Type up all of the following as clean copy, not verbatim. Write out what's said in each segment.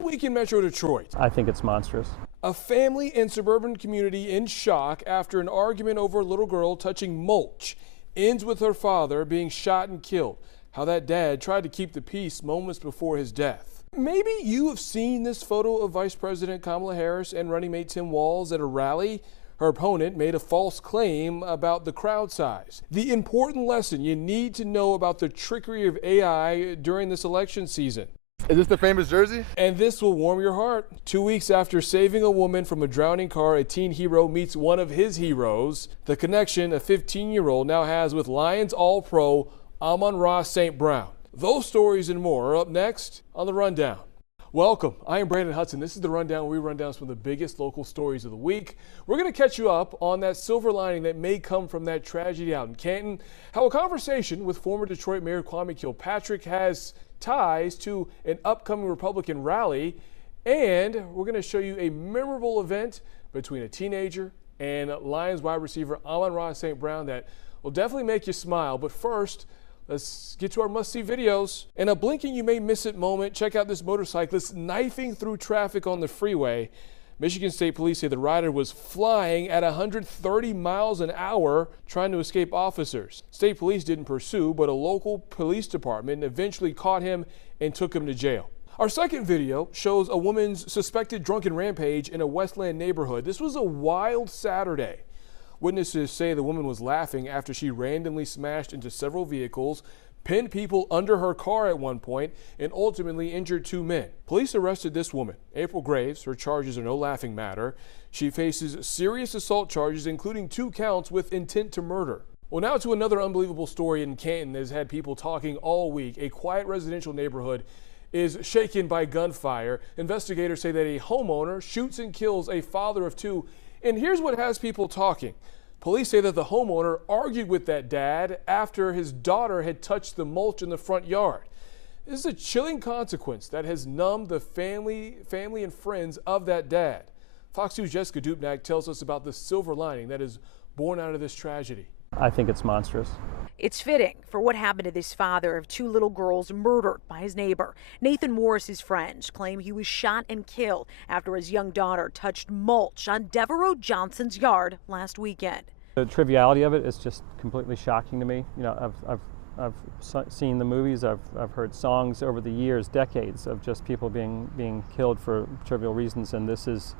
Week in Metro Detroit. I think it's monstrous. A family and suburban community in shock after an argument over a little girl touching mulch ends with her father being shot and killed. How that dad tried to keep the peace moments before his death. Maybe you have seen this photo of Vice President Kamala Harris and running mate Tim Walz at a rally. Her opponent made a false claim about the crowd size. The important lesson you need to know about the trickery of AI during this election season. Is this the famous jersey? And this will warm your heart. 2 weeks after saving a woman from a drowning car, a teen hero meets one of his heroes. The connection a 15-year-old now has with Lions All-Pro Amon-Ra St. Brown. Those stories and more are up next on The Rundown. Welcome. I am Brandon Hudson. This is The Rundown, where we run down some of the biggest local stories of the week. We're going to catch you up on that silver lining that may come from that tragedy out in Canton, how a conversation with former Detroit Mayor Kwame Kilpatrick has ties to an upcoming Republican rally, and we're going to show you a memorable event between a teenager and Lions wide receiver amon-Ra St. Brown that will definitely make you smile. But first, let's get to our must-see videos. In a blinking you may miss it moment, check out this motorcyclist knifing through traffic on the freeway. Michigan State Police say the rider was flying at 130 miles an hour trying to escape officers. State Police didn't pursue, but a local police department eventually caught him and took him to jail. Our second video shows a woman's suspected drunken rampage in a Westland neighborhood. This was a wild Saturday. Witnesses say the woman was laughing after she randomly smashed into several vehicles, pinned people under her car at one point, and ultimately injured 2 men. Police arrested this woman, April Graves. Her charges are no laughing matter. She faces serious assault charges, including 2 counts with intent to murder. Well, now to another unbelievable story in Canton that has had people talking all week. A quiet residential neighborhood is shaken by gunfire. Investigators say that a homeowner shoots and kills a father of 2. And here's what has people talking. Police say that the homeowner argued with that dad after his daughter had touched the mulch in the front yard. This is a chilling consequence that has numbed the family and friends of that dad. Fox News' Jessica Dupnack tells us about the silver lining that is born out of this tragedy. I think it's monstrous. It's fitting for what happened to this father of 2 little girls murdered by his neighbor. Nathan Morris's friends claim he was shot and killed after his young daughter touched mulch on Devereaux Johnson's yard last weekend. The triviality of it is just completely shocking to me. You know, I've seen the movies, I've heard songs over the years, decades of just people being killed for trivial reasons, and this is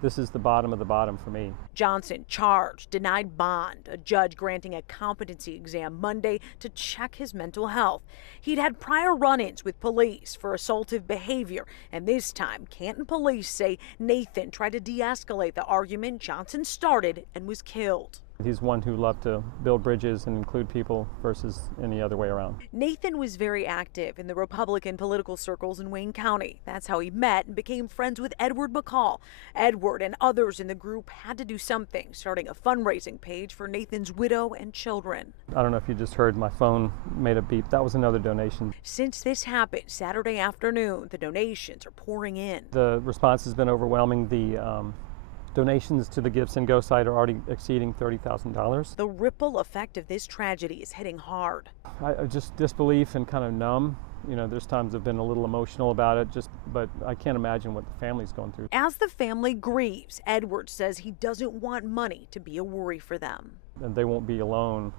the bottom of the bottom for me. Johnson charged, denied bond, a judge granting a competency exam Monday to check his mental health. He'd had prior run-ins with police for assaultive behavior, and this time Canton police say Nathan tried to de-escalate the argument Johnson started and was killed. He's one who loved to build bridges and include people versus any other way around. Nathan was very active in the Republican political circles in Wayne County. That's how he met and became friends with Edward McCall. Edward and others in the group had to do something, starting a fundraising page for Nathan's widow and children. I don't know if you just heard my phone made a beep. That was another donation. Since this happened Saturday afternoon, the donations are pouring in. The response has been overwhelming. The donations to the Gibson Go site are already exceeding $30,000. The ripple effect of this tragedy is hitting hard. I just disbelief and kind of numb. You know, there's times I've been a little emotional about it, but I can't imagine what the family's going through. As the family grieves, Edward says he doesn't want money to be a worry for them. And they won't be alone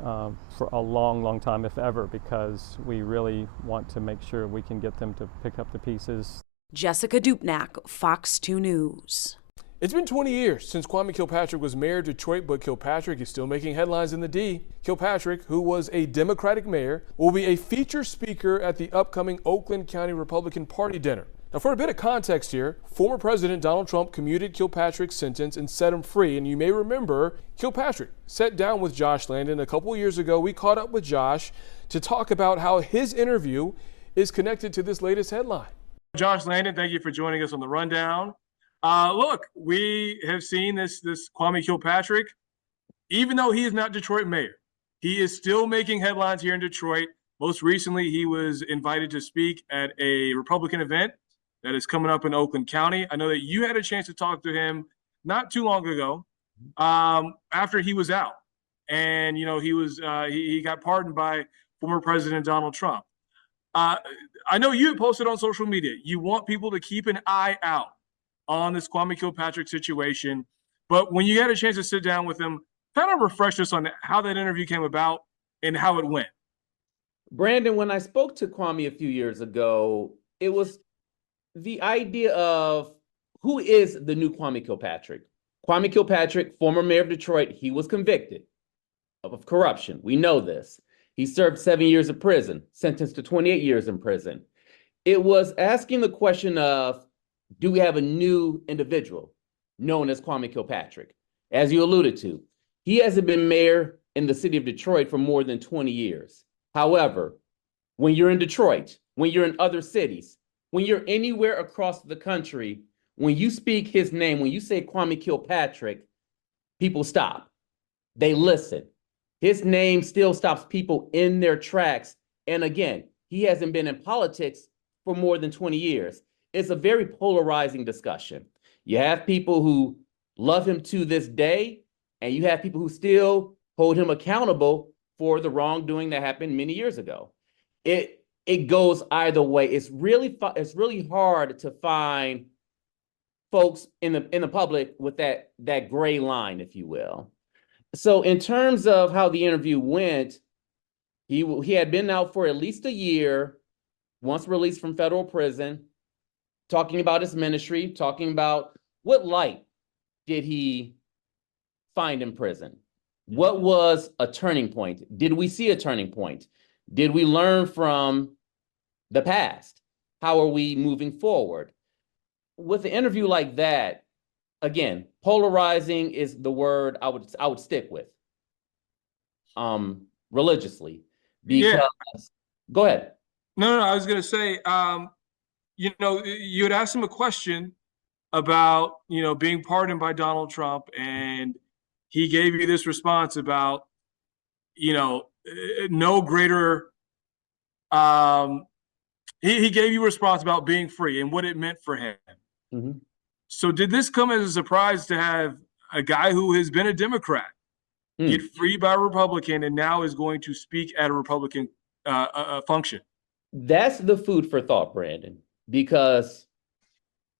for a long, long time, if ever, because we really want to make sure we can get them to pick up the pieces. Jessica Dupnack, Fox 2 News. It's been 20 years since Kwame Kilpatrick was mayor of Detroit, but Kilpatrick is still making headlines in the D. Kilpatrick, who was a Democratic mayor, will be a featured speaker at the upcoming Oakland County Republican Party dinner. Now, for a bit of context here, former President Donald Trump commuted Kilpatrick's sentence and set him free. And you may remember Kilpatrick sat down with Josh Landon a couple years ago. We caught up with Josh to talk about how his interview is connected to this latest headline. Josh Landon, thank you for joining us on The Rundown. Look, we have seen this Kwame Kilpatrick, even though he is not Detroit mayor, he is still making headlines here in Detroit. Most recently, he was invited to speak at a Republican event that is coming up in Oakland County. I know that you had a chance to talk to him not too long ago after he was out. And, you know, he got pardoned by former President Donald Trump. I know you posted on social media, you want people to keep an eye out on this Kwame Kilpatrick situation. But when you had a chance to sit down with him, kind of refresh us on how that interview came about and how it went. Brandon, when I spoke to Kwame a few years ago, it was the idea of who is the new Kwame Kilpatrick. Kwame Kilpatrick, former mayor of Detroit, he was convicted of corruption. We know this. He served 7 years of prison, sentenced to 28 years in prison. It was asking the question of, do we have a new individual known as Kwame Kilpatrick? As you alluded to, he hasn't been mayor in the city of Detroit for more than 20 years. However, when you're in Detroit, when you're in other cities, when you're anywhere across the country, when you speak his name, when you say Kwame Kilpatrick, people stop. They listen. His name still stops people in their tracks. And again, he hasn't been in politics for more than 20 years. It's a very polarizing discussion. You have people who love him to this day, and you have people who still hold him accountable for the wrongdoing that happened many years ago. It goes either way. It's really hard to find folks in the public with that gray line, if you will. So in terms of how the interview went, he had been out for at least a year, once released from federal prison, talking about his ministry, talking about what light did he find in prison? What was a turning point? Did we see a turning point? Did we learn from the past? How are we moving forward? With an interview like that, again, polarizing is the word I would stick with religiously. Because Go ahead. No, I was going to say, you had asked him a question about, being pardoned by Donald Trump, and he gave you this response about, no greater, he gave you a response about being free and what it meant for him. Mm-hmm. So did this come as a surprise to have a guy who has been a Democrat get freed by a Republican and now is going to speak at a Republican function? That's the food for thought, Brandon, because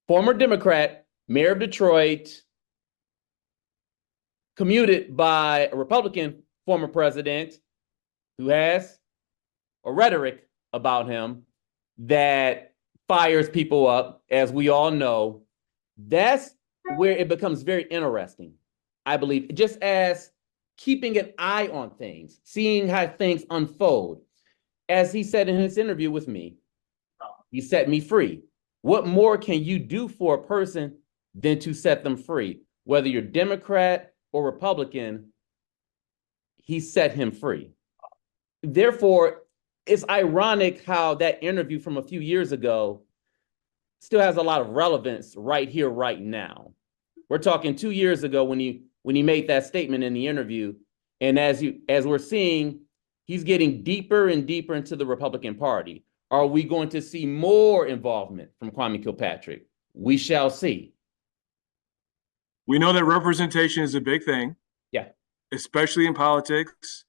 former Democrat, mayor of Detroit, commuted by a Republican former president who has a rhetoric about him that fires people up, as we all know. That's where it becomes very interesting, I believe, just as keeping an eye on things, seeing how things unfold. As he said in his interview with me, he set me free. What more can you do for a person than to set them free? Whether you're Democrat or Republican, he set him free. Therefore, it's ironic how that interview from a few years ago still has a lot of relevance right here, right now. We're talking 2 years ago when he made that statement in the interview, and as we're seeing, he's getting deeper and deeper into the Republican Party. Are we going to see more involvement from Kwame Kilpatrick? We shall see. We know that representation is a big thing. Yeah. Especially in politics.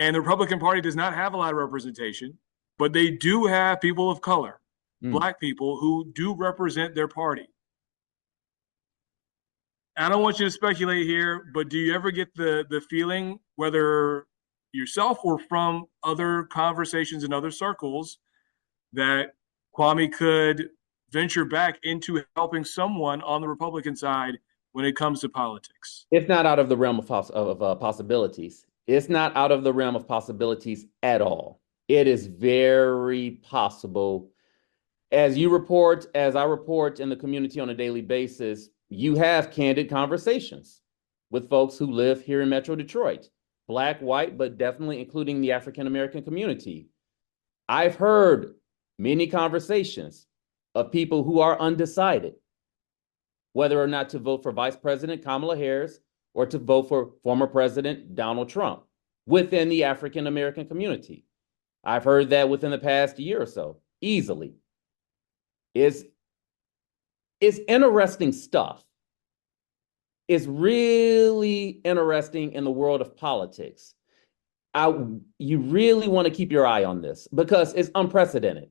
And the Republican Party does not have a lot of representation, but they do have people of color, Black people who do represent their party. I don't want you to speculate here, but do you ever get the feeling, whether yourself or from other conversations in other circles, that Kwame could venture back into helping someone on the Republican side when it comes to politics? It's not out of the realm of possibilities. It's not out of the realm of possibilities at all. It is very possible. As you report, as I report in the community on a daily basis, you have candid conversations with folks who live here in Metro Detroit, Black, white, but definitely including the African-American community. I've heard many conversations of people who are undecided whether or not to vote for Vice President Kamala Harris or to vote for former President Donald Trump within the African-American community. I've heard that within the past year or so, easily. It's interesting stuff. It's really interesting in the world of politics. You really want to keep your eye on this because it's unprecedented.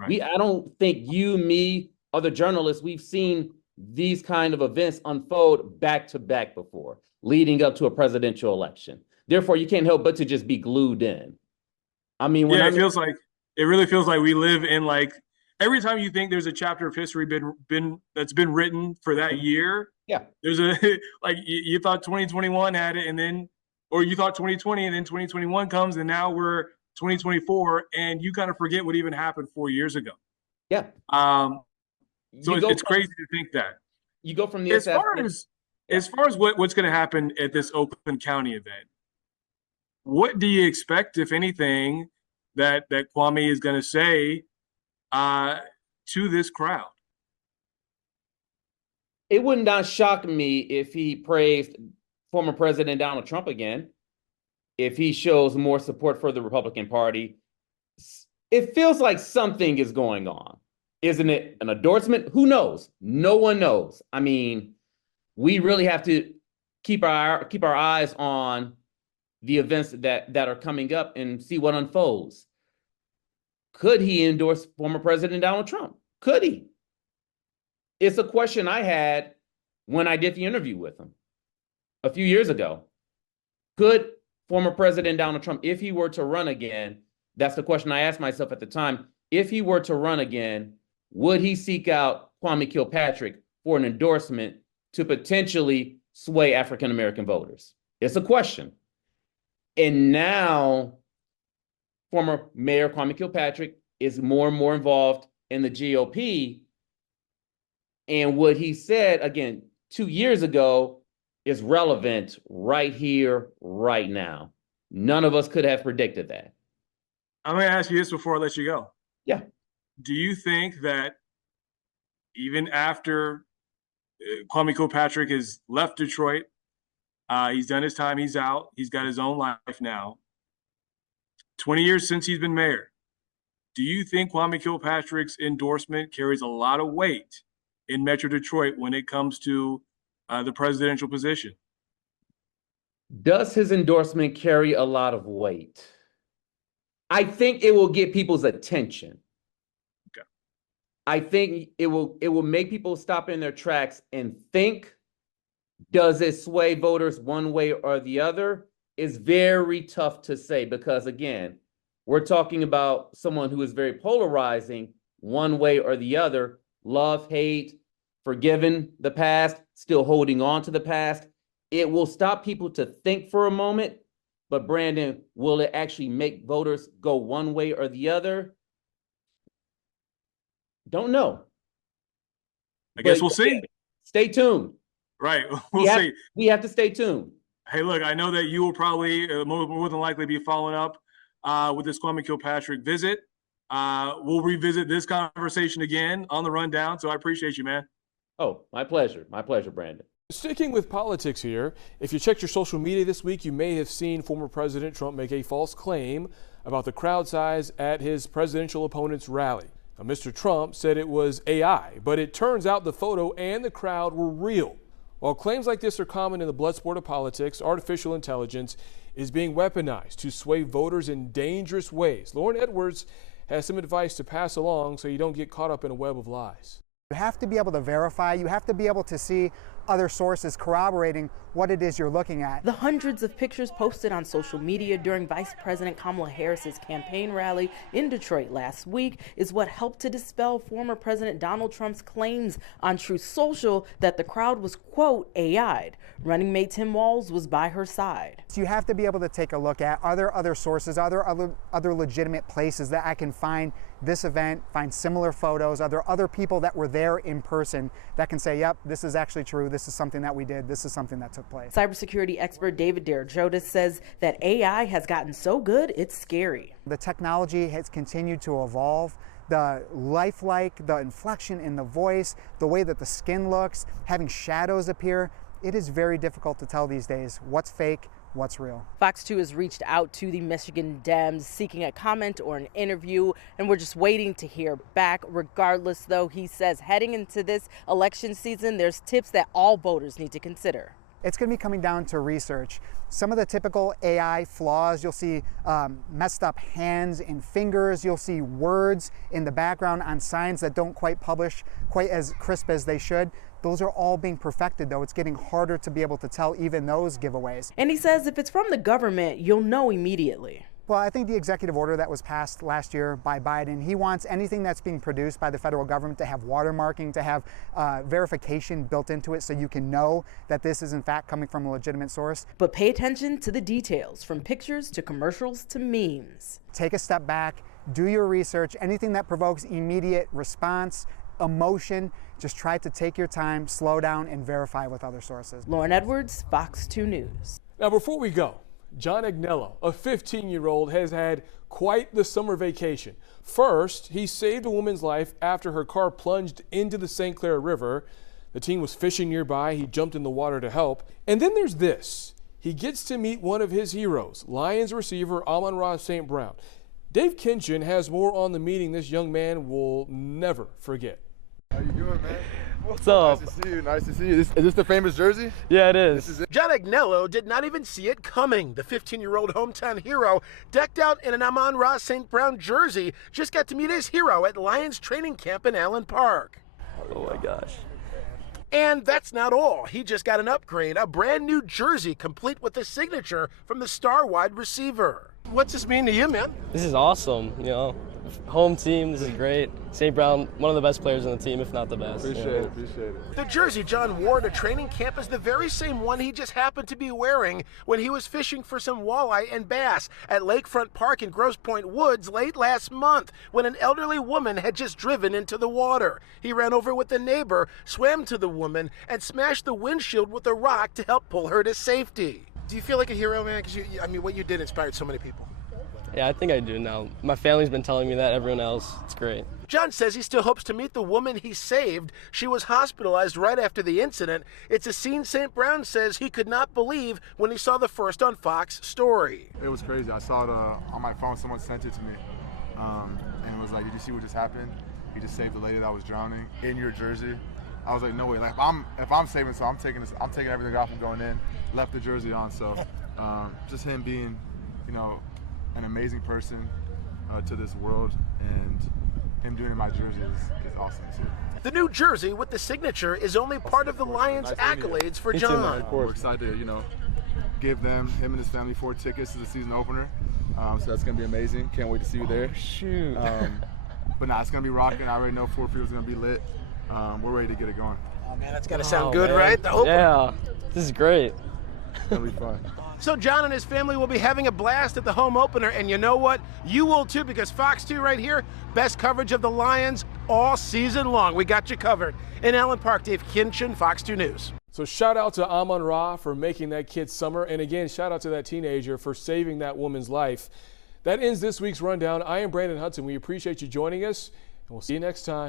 Right. I don't think you, me, other journalists, we've seen these kind of events unfold back to back before, leading up to a presidential election. Therefore, you can't help but to just be glued in. I mean, when it really feels like we live in, like, every time you think there's a chapter of history that's been written for that year, yeah, there's a like you thought 2021 had it, and then, or you thought 2020, and then 2021 comes, and now we're 2024, and you kind of forget what even happened 4 years ago. Yeah. So it's crazy to think that. You go from the as far as what's going to happen at this Oakland County event, what do you expect, if anything, that Kwame is going to say to this crowd? It would not shock me if he praised former President Donald Trump again, if he shows more support for the Republican Party. It feels like something is going on. Isn't it an endorsement? Who knows? No one knows. I mean, we really have to keep our eyes on the events that are coming up and see what unfolds. Could he endorse former President Donald Trump? Could he? It's a question I had when I did the interview with him a few years ago. Could former President Donald Trump, if he were to run again, that's the question I asked myself at the time, if he were to run again, would he seek out Kwame Kilpatrick for an endorsement to potentially sway African-American voters? It's a question. And now, former Mayor Kwame Kilpatrick is more and more involved in the GOP. And what he said, again, 2 years ago is relevant right here, right now. None of us could have predicted that. I'm going to ask you this before I let you go. Yeah. Do you think that even after Kwame Kilpatrick has left Detroit, he's done his time, he's out, he's got his own life now, 20 years since he's been mayor, do you think Kwame Kilpatrick's endorsement carries a lot of weight in Metro Detroit when it comes to the presidential position? Does his endorsement carry a lot of weight? I think it will get people's attention. Okay. I think it will make people stop in their tracks and think. Does it sway voters one way or the other? It's very tough to say because, again, we're talking about someone who is very polarizing one way or the other. Love, hate, forgiven the past, still holding on to the past. It will stop people to think for a moment. But Brandon, will it actually make voters go one way or the other? Don't know. I guess we'll see. Stay tuned. Right, we'll see. We have to stay tuned. Hey, look, I know that you will probably more than likely be following up with this Kwame Kilpatrick visit. We'll revisit this conversation again on the rundown, so I appreciate you, man. Oh, my pleasure. My pleasure, Brandon. Sticking with politics here, if you checked your social media this week, you may have seen former President Trump make a false claim about the crowd size at his presidential opponent's rally. Now, Mr. Trump said it was AI, but it turns out the photo and the crowd were real. While claims like this are common in the blood sport of politics, artificial intelligence is being weaponized to sway voters in dangerous ways. Lauren Edwards has some advice to pass along so you don't get caught up in a web of lies. You have to be able to verify, you have to be able to see other sources corroborating what it is you're looking at. The hundreds of pictures posted on social media during Vice President Kamala Harris's campaign rally in Detroit last week is what helped to dispel former President Donald Trump's claims on Truth Social that the crowd was, quote, AI'd. Running mate Tim Walz was by her side. So you have to be able to take a look at other sources, other legitimate places that I can find this event, find similar photos. Are there other people that were there in person that can say, yep, this is actually true, this is something that we did, this is something that took place. Cybersecurity expert David Derajotis says that AI has gotten so good, it's scary. The technology has continued to evolve. The lifelike, the inflection in the voice, the way that the skin looks, having shadows appear, it is very difficult to tell these days what's fake, what's real. Fox 2 has reached out to the Michigan Dems seeking a comment or an interview, and we're just waiting to hear back. Regardless, though, he says heading into this election season, there's tips that all voters need to consider. It's going to be coming down to research. Some of the typical AI flaws, you'll see messed up hands and fingers. You'll see words in the background on signs that don't quite publish quite as crisp as they should. Those are all being perfected, though. It's getting harder to be able to tell even those giveaways. And he says if it's from the government, you'll know immediately. Well, I think the executive order that was passed last year by Biden, he wants anything that's being produced by the federal government to have watermarking, to have verification built into it so you can know that this is in fact coming from a legitimate source. But pay attention to the details, from pictures to commercials to memes. Take a step back, do your research, anything that provokes immediate response, emotion, just try to take your time, slow down, and verify with other sources. Lauren Edwards, Fox 2 News. Now, before we go, John Agnello, a 15-year-old, has had quite the summer vacation. First, he saved a woman's life after her car plunged into the St. Clair River. The teen was fishing nearby. He jumped in the water to help. And then there's this. He gets to meet one of his heroes, Lions receiver Amon-Ra St. Brown. Dave Kinchin has more on the meeting this young man will never forget. How you doing, man? What's up? Nice to see you. Nice to see you. Is this the famous jersey? Yeah, it is. This is it. John Agnello did not even see it coming. The 15-year-old hometown hero, decked out in an amon-ra St. Brown jersey, just got to meet his hero at Lions training camp in Allen Park. Oh my gosh. And that's not all. He just got an upgrade, a brand new jersey complete with a signature from the star wide receiver. What's this mean to you, man? This is awesome, you know. Home team, this is great. St. Brown, one of the best players on the team, if not the best. Appreciate it. The jersey John wore to training camp is the very same one he just happened to be wearing when he was fishing for some walleye and bass at Lakefront Park in Grosse Pointe Woods late last month when an elderly woman had just driven into the water. He ran over with a neighbor, swam to the woman, and smashed the windshield with a rock to help pull her to safety. Do you feel like a hero, man? Because what you did inspired so many people. Yeah, I think I do now. My family's been telling me that, everyone else. It's great. John says he still hopes to meet the woman he saved. She was hospitalized right after the incident. It's a scene St. Brown says he could not believe when he saw the First on Fox story. It was crazy. I saw it on my phone. Someone sent it to me. And it was like, did you see what just happened? You just saved the lady that was drowning in your jersey. I was like, no way. Like if I'm saving, so I'm taking everything off and going in. Left the jersey on. So just him being, an amazing person to this world, and him doing it in my jersey is awesome too. The new jersey with the signature is only part of the Lions' accolades for John. We're excited to, give him and his family 4 tickets to the season opener. So that's gonna be amazing. Can't wait to see you there. Shoot. But it's gonna be rocking. I already know Ford Field's gonna be lit. We're ready to get it going. Oh man, that's gotta sound good, right? The opener. Yeah, this is great. It's gonna be fun. So John and his family will be having a blast at the home opener, and you know what? You will too, because Fox 2 right here, best coverage of the Lions all season long. We got you covered. In Allen Park, Dave Kinchin, Fox 2 News. So shout out to Amon-Ra for making that kid's summer. And again, shout out to that teenager for saving that woman's life. That ends this week's Rundown. I am Brandon Hudson. We appreciate you joining us, and we'll see you next time.